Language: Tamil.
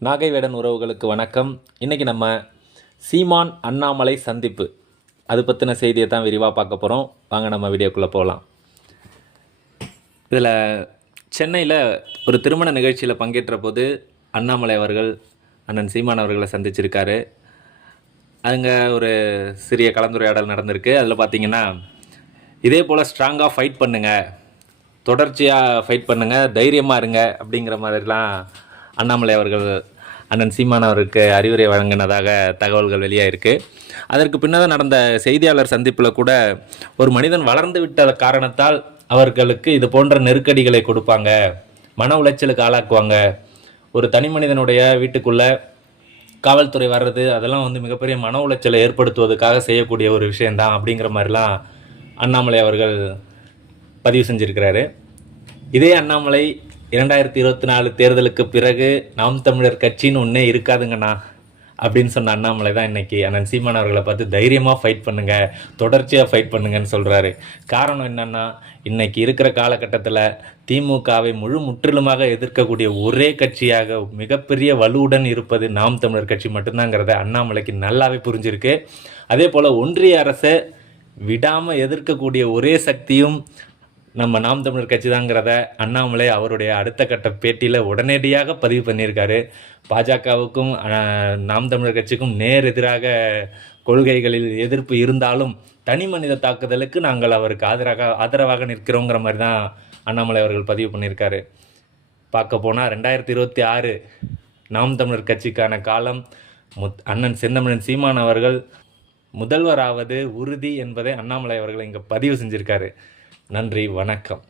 நாகை வேடன் உறவுகளுக்கு வணக்கம். இன்றைக்கி நம்ம சீமான் அண்ணாமலை சந்திப்பு அது பற்றின செய்தியை தான் விரிவாக பார்க்க போகிறோம். வாங்க நம்ம வீடியோக்குள்ளே போகலாம். இதில் சென்னையில் ஒரு திருமண நிகழ்ச்சியில் பங்கேற்ற போது அண்ணாமலை அவர்கள் அண்ணன் சீமான் அவர்களை சந்திச்சிருக்காரு. அங்கே ஒரு சிறிய கலந்துரையாடல் நடந்திருக்கு. அதில் பார்த்திங்கன்னா, இதே போல் ஸ்ட்ராங்காக ஃபைட் பண்ணுங்கள், தொடர்ச்சியாக ஃபைட் பண்ணுங்கள், தைரியமாக இருங்க அப்படிங்கிற மாதிரிலாம் அண்ணாமலை அவர்கள் அண்ணன் சீமான் அவருக்கு அறிவுரை வழங்கினதாக தகவல்கள் வெளியாயிருக்கு. அதற்கு பின்னர் நடந்த செய்தியாளர் சந்திப்பில் கூட ஒரு மனிதன் வளர்ந்து விட்ட காரணத்தால் அவர்களுக்கு இது போன்ற நெருக்கடிகளை கொடுப்பாங்க, மன உளைச்சலுக்கு ஆளாக்குவாங்க. ஒரு தனி மனிதனுடைய வீட்டுக்குள்ளே காவல்துறை வர்றது அதெல்லாம் மிகப்பெரிய மன உளைச்சலை ஏற்படுத்துவதற்காக செய்யக்கூடிய ஒரு விஷயந்தான் அப்படிங்கிற மாதிரிலாம் அண்ணாமலை அவர்கள் பதிவு செஞ்சுருக்கிறாரு. இதே அண்ணாமலை 2024 தேர்தலுக்கு பிறகு நாம் தமிழர் கட்சின்னு ஒன்றே இருக்காதுங்கண்ணா அப்படின்னு சொன்ன அண்ணாமலை தான் இன்றைக்கி அண்ணன் சீமான் அவர்களை பார்த்து தைரியமாக ஃபைட் பண்ணுங்கள், தொடர்ச்சியாக ஃபைட் பண்ணுங்கன்னு சொல்கிறாரு. காரணம் என்னென்னா, இன்றைக்கி இருக்கிற காலகட்டத்தில் திமுகவை முற்றிலுமாக எதிர்க்கக்கூடிய ஒரே கட்சியாக மிகப்பெரிய வலுவுடன் இருப்பது நாம் தமிழர் கட்சி மட்டும்தாங்கிறத அண்ணாமலைக்கு நல்லாவே புரிஞ்சிருக்கு. அதே போல் ஒன்றிய அரசை விடாமல் எதிர்க்கக்கூடிய ஒரே சக்தியும் நம்ம நாம் தமிழர் கட்சி தாங்கிறத அண்ணாமலை அவருடைய அடுத்த கட்ட பேட்டியில் உடனடியாக பதிவு பண்ணியிருக்காரு. பாஜகவுக்கும் நாம் தமிழர் கட்சிக்கும் நேர் எதிராக கொள்கைகளில் எதிர்ப்பு இருந்தாலும் தனி மனித தாக்குதலுக்கு நாங்கள் அவருக்கு ஆதரவாக நிற்கிறோங்கிற மாதிரி தான் அண்ணாமலை அவர்கள் பதிவு பண்ணியிருக்காரு. பார்க்க போனால் 2026 நாம் தமிழர் கட்சிக்கான காலம் அண்ணன் செந்தமிழன் சீமான் அவர்கள் முதல்வராவது உறுதி என்பதை அண்ணாமலை அவர்கள் இங்கே பதிவு செஞ்சுருக்காரு. நன்றி, வணக்கம்.